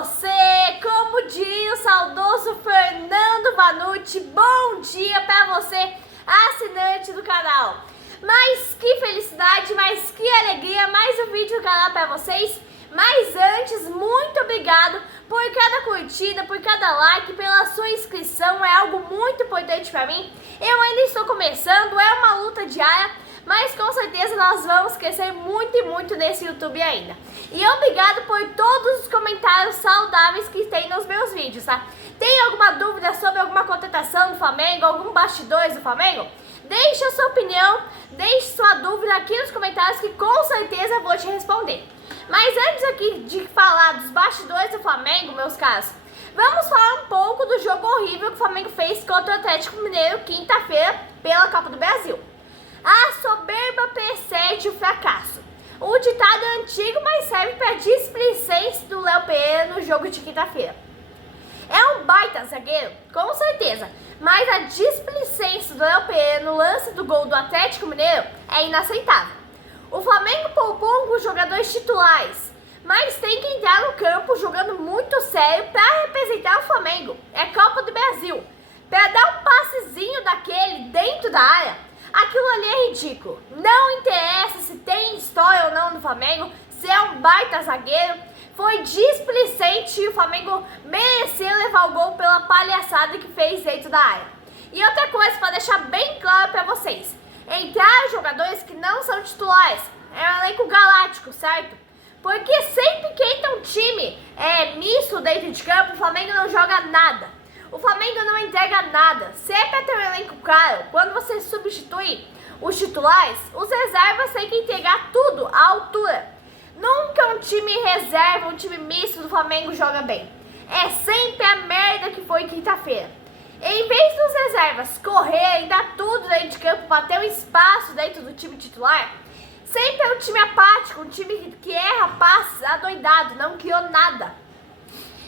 você! Como diria o saudoso Fernando Vanucci, bom dia para você, assinante do canal! Mas que felicidade, mas que alegria, mais um vídeo do canal para vocês. Mas antes, muito obrigado por cada curtida, por cada like, pela sua inscrição, é algo muito importante para mim. Eu ainda estou começando, é uma luta diária, mas com certeza nós vamos crescer muito e muito nesse YouTube ainda. E obrigado por todos os comentários saudáveis que tem nos meus vídeos, tá? Tem alguma dúvida sobre alguma contratação do Flamengo, algum bastidores do Flamengo? Deixe a sua opinião, deixe sua dúvida aqui nos comentários que com certeza eu vou te responder. Mas antes aqui de falar dos bastidores do Flamengo, meus caros, vamos falar um pouco do jogo horrível que o Flamengo fez contra o Atlético Mineiro quinta-feira pela Copa do Brasil. A soberba precede o fracasso. O ditado é antigo, mas serve para a displicência do Léo Pereira no jogo de quinta-feira. É um baita zagueiro, com certeza, mas a displicência do Léo Pereira no lance do gol do Atlético Mineiro é inaceitável. O Flamengo poupou alguns jogadores titulares, mas tem que entrar no campo jogando muito sério para representar o Flamengo. É Copa do Brasil. Para dar um passezinho daquele dentro da área, aquilo ali é ridículo. Não interessa se tem história ou não no Flamengo, se é um baita zagueiro. Foi displicente e o Flamengo mereceu levar o gol pela palhaçada que fez dentro da área. E outra coisa para deixar bem claro para vocês. Entraram jogadores que não são titulares. É um elenco galáctico, certo? Porque sempre que entra um time misto dentro de campo, o Flamengo não joga nada. O Flamengo não entrega nada. Se é para ter um elenco caro, quando você substitui os titulares, os reservas têm que entregar tudo à altura. Nunca um time reserva, um time misto do Flamengo joga bem. É sempre a merda que foi quinta-feira. Em vez dos reservas correrem, dar tudo dentro de campo para ter um espaço dentro do time titular, sempre é um time apático, um time que erra passes adoidado, não criou nada.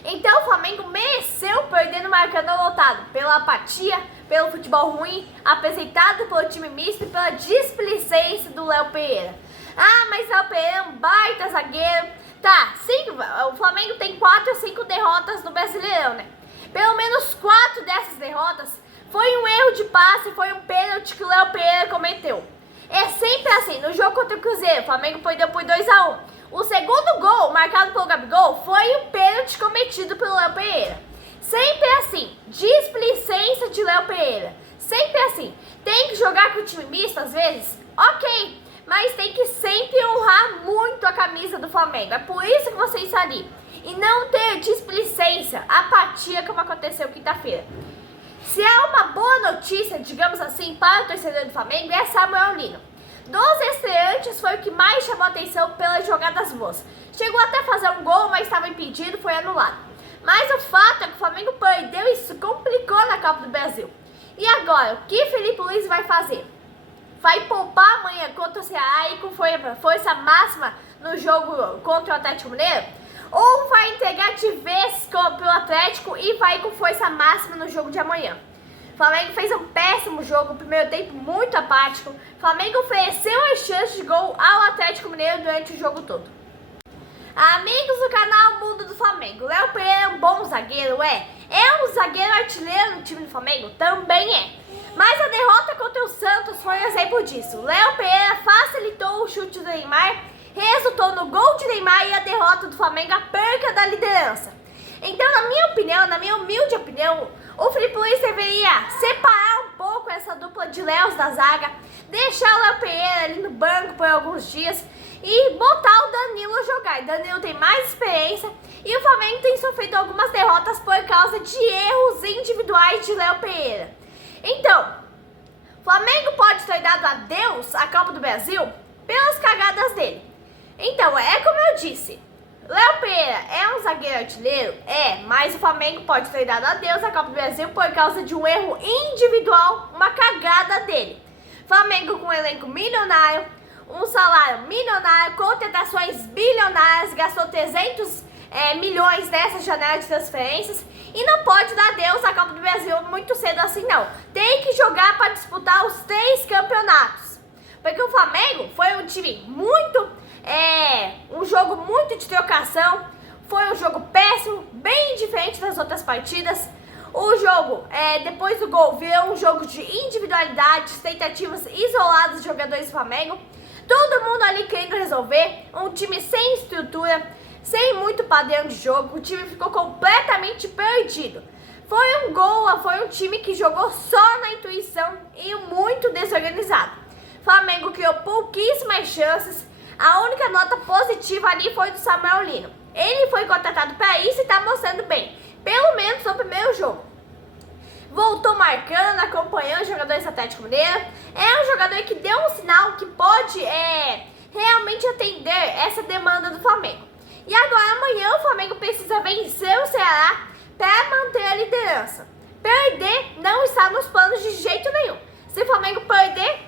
Então o Flamengo mereceu perder no Maracanã lotado pela apatia, pelo futebol ruim, apresentado pelo time misto e pela displicência do Léo Pereira. Ah, mas Léo Pereira é um baita zagueiro. Tá, sim, o Flamengo tem 4 ou 5 derrotas no Brasileirão, né? Pelo menos 4 dessas derrotas foi um erro de passe, foi um pênalti que o Léo Pereira cometeu. É sempre assim, no jogo contra o Cruzeiro, o Flamengo perdeu por 2-1. O segundo gol, marcado pelo Gabigol, foi um pênalti cometido pelo Léo Pereira. Sempre assim, displicência de Léo Pereira. Sempre assim, tem que jogar com o time misto às vezes? Ok, mas tem que sempre honrar muito a camisa do Flamengo. É por isso que você está ali. E não ter displicência, apatia, como aconteceu quinta-feira. Se há uma boa notícia, digamos assim, para o torcedor do Flamengo, é Samuel Lino. Dos estreantes, foi o que mais chamou a atenção pelas jogadas boas. Chegou até a fazer um gol, mas estava impedido, foi anulado. Mas o fato é que o Flamengo perdeu e isso complicou na Copa do Brasil. E agora, o que Felipe Luiz vai fazer? Vai poupar amanhã contra o Ceará e com força máxima no jogo contra o Atlético Mineiro? Ou vai entregar de vez pro Atlético e vai com força máxima no jogo de amanhã? O Flamengo fez um péssimo jogo, primeiro tempo muito apático. O Flamengo ofereceu as chances de gol ao Atlético Mineiro durante o jogo todo. Amigos do canal Mundo do Flamengo, Léo Pereira é um bom zagueiro, é um zagueiro artilheiro no time do Flamengo? Também é. Mas a derrota contra o Santos foi um exemplo disso. Léo Pereira facilitou o chute do Neymar, resultou no gol de Neymar e a derrota do Flamengo, a perca da liderança. Então, na minha opinião, na minha humilde opinião, o Felipe Luiz deveria separar um pouco essa dupla de Léos da zaga, deixar o Léo Pereira ali no banco por alguns dias e botar o Danilo a jogar. Danilo tem mais experiência e o Flamengo tem sofrido algumas derrotas por causa de erros individuais de Léo Pereira. Então, o Flamengo pode ter dado adeus à Copa do Brasil pelas cagadas dele. Então, é como eu disse, Léo Pereira é um zagueiro artilheiro? Mas o Flamengo pode ter dado adeus à Copa do Brasil por causa de um erro individual, uma cagada dele. Flamengo com um elenco milionário, um salário milionário, contratações bilionárias, gastou 300 milhões nessa janela de transferências e não pode dar adeus à Copa do Brasil muito cedo assim não. Tem que jogar para disputar os 3 campeonatos. Porque o Flamengo foi um time muito... um jogo muito de trocação. foi um jogo péssimo, bem diferente das outras partidas. O jogo, depois do gol, virou um jogo de individualidades, tentativas isoladas de jogadores do Flamengo. Todo mundo ali querendo resolver, um time sem estrutura, sem muito padrão de jogo, o time ficou completamente perdido. Foi um time que jogou só na intuição e muito desorganizado. Flamengo criou pouquíssimas chances, a única nota positiva ali foi do Samuel Lino. Ele foi contratado para isso e está mostrando bem, pelo menos no primeiro jogo. Voltou marcando, acompanhando os jogadores do Atlético Mineiro. É um jogador que deu um sinal que pode realmente atender essa demanda do Flamengo. E agora amanhã o Flamengo precisa vencer o Ceará para manter a liderança. Perder não está nos planos de jeito nenhum. Se o Flamengo perder,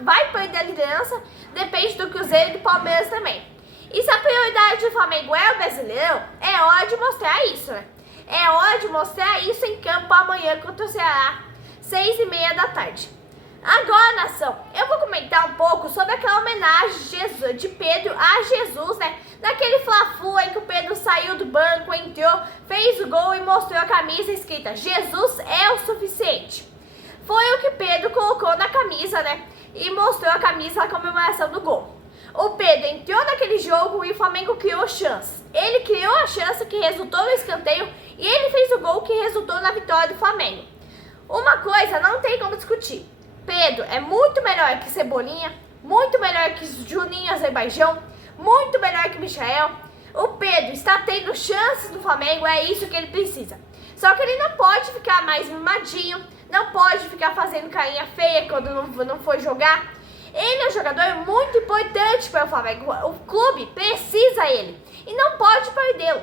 vai perder a liderança, depende do Cruzeiro e do Palmeiras também. E se a prioridade do Flamengo é o Brasileirão, é hora de mostrar isso, né? É hora de mostrar isso em campo amanhã contra o Ceará, 6h30 da tarde. Agora, nação, eu vou comentar um pouco sobre aquela homenagem de Pedro a Jesus, né? Naquele Fla-Flu em que o Pedro saiu do banco, entrou, fez o gol e mostrou a camisa escrita Jesus é o suficiente. Foi o que Pedro colocou na camisa, né? E mostrou a camisa na comemoração do gol. O Pedro entrou naquele jogo e o Flamengo criou chances. Ele criou a chance que resultou no escanteio e ele fez o gol que resultou na vitória do Flamengo. Uma coisa não tem como discutir. Pedro é muito melhor que Cebolinha, muito melhor que Juninho Azerbaijão, muito melhor que Michael. O Pedro está tendo chances no Flamengo, é isso que ele precisa. Só que ele não pode ficar mais mimadinho, não pode ficar fazendo carinha feia quando não for jogar. Ele é um jogador muito importante para o Flamengo. O clube precisa dele e não pode perdê-lo.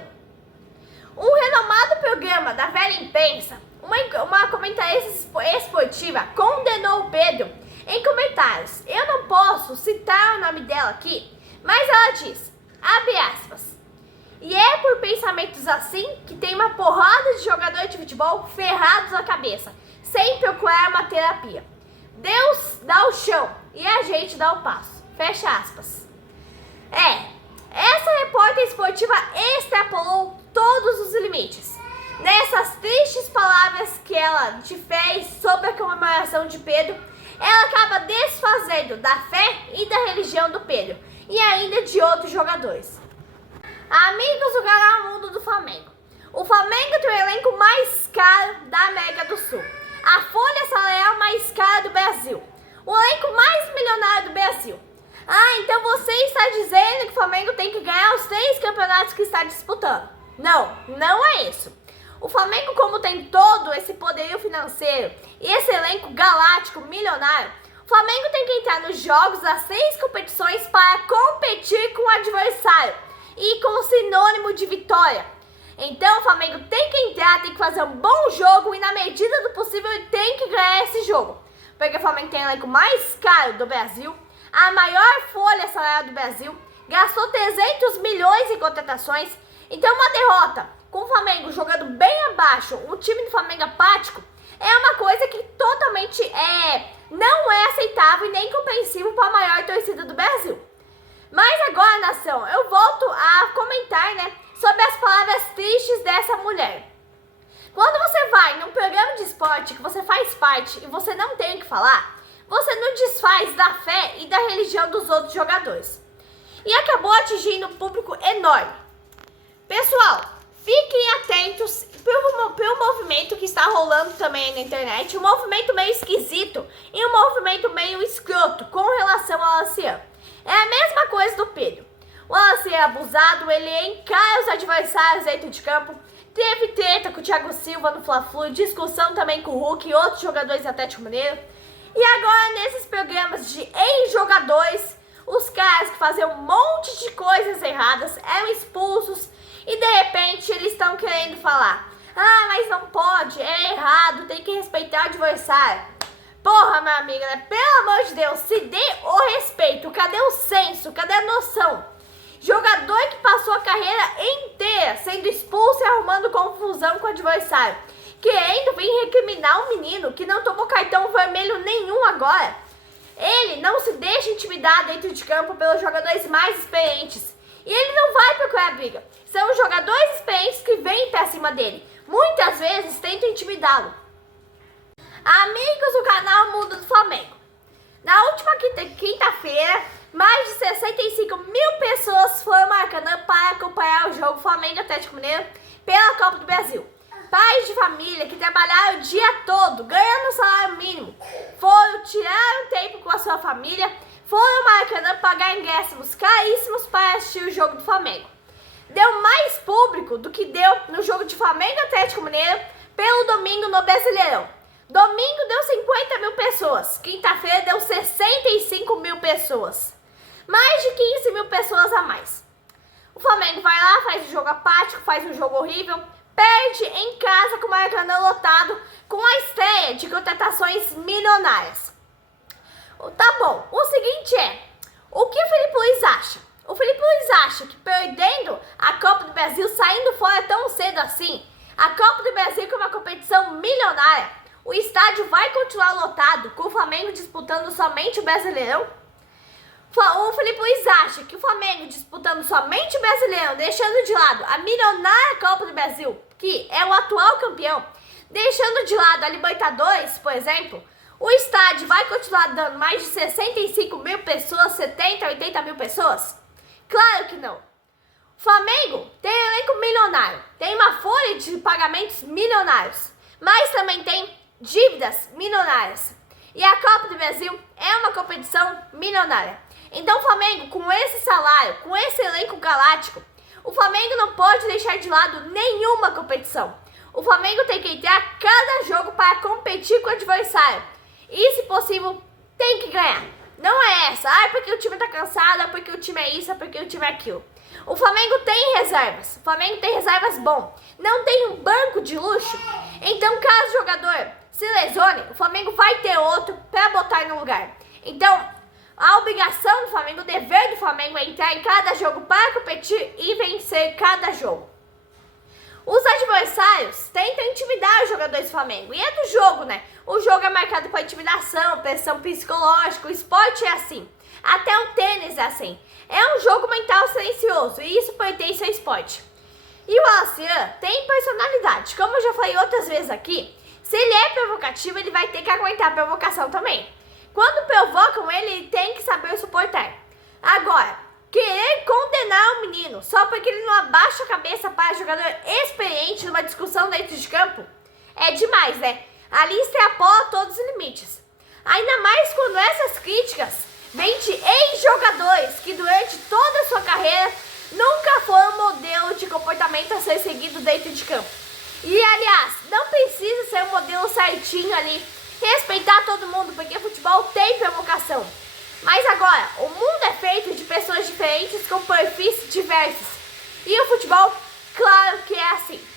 Um renomado programa da velha imprensa, uma comentarista esportiva, condenou o Pedro em comentários. Eu não posso citar o nome dela aqui, mas ela diz, abre aspas, e é por pensamentos assim que tem uma porrada de jogadores de futebol ferrados na cabeça, sem procurar uma terapia. Deus dá o chão e a gente dá o passo. Fecha aspas. Essa repórter esportiva extrapolou todos os limites. Nessas tristes palavras que ela te fez sobre a comemoração de Pedro, ela acaba desfazendo da fé e da religião do Pedro e ainda de outros jogadores. Amigos do canal Mundo do Flamengo, o Flamengo tem o elenco mais caro da América do Sul. A folha salarial mais cara do Brasil. O elenco mais milionário do Brasil. Então você está dizendo que o Flamengo tem que ganhar os 3 campeonatos que está disputando. Não, não é isso. O Flamengo, como tem todo esse poderio financeiro e esse elenco galáctico, milionário, o Flamengo tem que entrar nos jogos das 6 competições para competir com o adversário e com sinônimo de vitória. Então o Flamengo tem que entrar, tem que fazer um bom jogo e na medida do possível ele tem que ganhar esse jogo. Porque o Flamengo tem o elenco mais caro do Brasil, a maior folha salarial do Brasil, gastou 300 milhões em contratações. Então uma derrota com o Flamengo jogando bem abaixo, um time do Flamengo apático, é uma coisa que totalmente não é aceitável e nem compreensível para a maior torcida do Brasil. Mas agora, nação, eu volto a comentar, né, sobre as palavras tristes dessa mulher. Quando você vai num programa de esporte que você faz parte e você não tem o que falar, você não desfaz da fé e da religião dos outros jogadores. E acabou atingindo um público enorme. Pessoal, fiquem atentos para o movimento que está rolando também na internet, um movimento meio esquisito e um movimento meio escroto com relação ao Alaciano. É a mesma coisa do Pedro. O Alaciano é abusado, ele encara os adversários dentro de campo, teve treta com o Thiago Silva no Fla-Flu, discussão também com o Hulk e outros jogadores do Atlético Mineiro. E agora nesses programas de ex-jogadores, os caras que faziam um monte de coisas erradas eram expulsos e de repente eles estão querendo falar: mas não pode, é errado, tem que respeitar o adversário. Porra, minha amiga, né? Pelo amor de Deus, se dê o respeito, cadê o senso, cadê a noção? Jogador que passou a carreira inteira sendo expulso e arrumando confusão com o adversário, querendo vir recriminar um menino que não tomou cartão vermelho nenhum agora. Ele não se deixa intimidar dentro de campo pelos jogadores mais experientes. E ele não vai qual é a briga. São jogadores experientes que vêm pra cima dele. Muitas vezes tentam intimidá-lo. Amigos do canal Mundo do Flamengo. Na última quinta-feira, mais de 65 mil pessoas foram marcando para acompanhar o jogo Flamengo Atlético Mineiro pela Copa do Brasil. Pais de família que trabalharam o dia todo, ganhando salário mínimo, foram tirar um tempo com a sua família, foram marcando pagar ingressos caríssimos para assistir o jogo do Flamengo. Deu mais público do que deu no jogo de Flamengo Atlético Mineiro pelo domingo no Brasileirão. Domingo deu 50 mil pessoas, quinta-feira deu 65 mil pessoas. Mais de 15 mil pessoas a mais. O Flamengo vai lá, faz um jogo apático, faz um jogo horrível, perde em casa com o Maracanã lotado, com a estreia de contratações milionárias. Tá bom, o seguinte o que o Felipe Luiz acha? O Felipe Luiz acha que perdendo a Copa do Brasil, saindo fora tão cedo assim, a Copa do Brasil que é uma competição milionária, o estádio vai continuar lotado, com o Flamengo disputando somente o Brasileirão? O Felipe Luiz acha que o Flamengo disputando somente o Brasileirão, deixando de lado a milionária Copa do Brasil, que é o atual campeão, deixando de lado a Libertadores, por exemplo, o estádio vai continuar dando mais de 65 mil pessoas, 70, 80 mil pessoas? Claro que não. O Flamengo tem um elenco milionário, tem uma folha de pagamentos milionários, mas também tem dívidas milionárias. E a Copa do Brasil é uma competição milionária. Então o Flamengo, com esse salário, com esse elenco galáctico, o Flamengo não pode deixar de lado nenhuma competição. O Flamengo tem que entrar cada jogo para competir com o adversário. E, se possível, tem que ganhar. Não é essa, porque o time tá cansado, porque o time é isso, porque o time é aquilo. O Flamengo tem reservas, o Flamengo tem reservas bom, não tem um banco de luxo. Então, caso o jogador se lesione, o Flamengo vai ter outro para botar no lugar. Então, a obrigação do Flamengo, o dever do Flamengo é entrar em cada jogo para competir e vencer cada jogo. Os adversários tentam intimidar os jogadores do Flamengo. E é do jogo, né? O jogo é marcado por intimidação, pressão psicológica, o esporte é assim. Até o tênis é assim. É um jogo mental silencioso e isso pertence ao esporte. E o Wallace tem personalidade. Como eu já falei outras vezes aqui, se ele é provocativo, ele vai ter que aguentar a provocação também. Quando provocam ele, ele tem que saber suportar. Agora, querer condenar o menino só porque ele não abaixa a cabeça para jogador experiente numa discussão dentro de campo é demais, né? Ali extrapola todos os limites. Ainda mais quando essas críticas vêm de ex-jogadores que durante toda a sua carreira nunca foram modelo de comportamento a ser seguido dentro de campo. E aliás, não precisa ser um modelo certinho ali, respeitar todo mundo, porque futebol tem provocação. Mas agora, o mundo é feito de pessoas diferentes com perfis diversos. E o futebol, claro que é assim.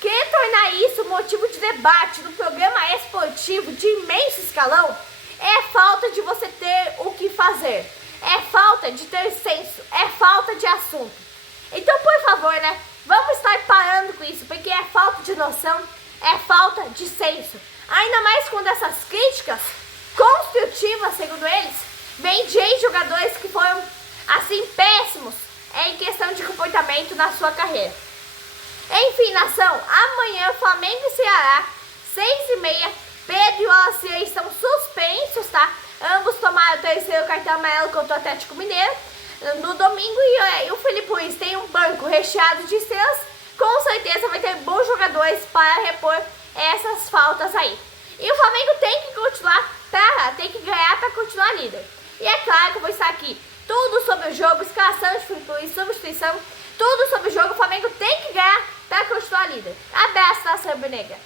Querer tornar isso motivo de debate no programa esportivo de imenso escalão é falta de você ter o que fazer. É falta de ter senso, é falta de assunto. Então, por favor, né? Vamos estar parando com isso, porque é falta de noção, é falta de senso. Ainda mais quando essas críticas construtivas, segundo eles, vem de ex-jogadores que foram, assim, péssimos em questão de comportamento na sua carreira. Enfim, nação, amanhã Flamengo e Ceará, 6h30, Pedro e o Wallace estão suspensos, tá? Ambos tomaram o terceiro cartão amarelo contra o Atlético Mineiro no domingo e o Felipe Luiz tem um banco recheado de estrelas, com certeza vai ter bons jogadores para repor essas faltas aí. E o Flamengo tem que continuar, tem que ganhar para continuar líder. E é claro que eu vou estar aqui tudo sobre o jogo, escalação de Felipe Luiz, substituição, tudo sobre o jogo. O Flamengo tem que ganhar para continuar líder. Abraço, nação rubro-negra.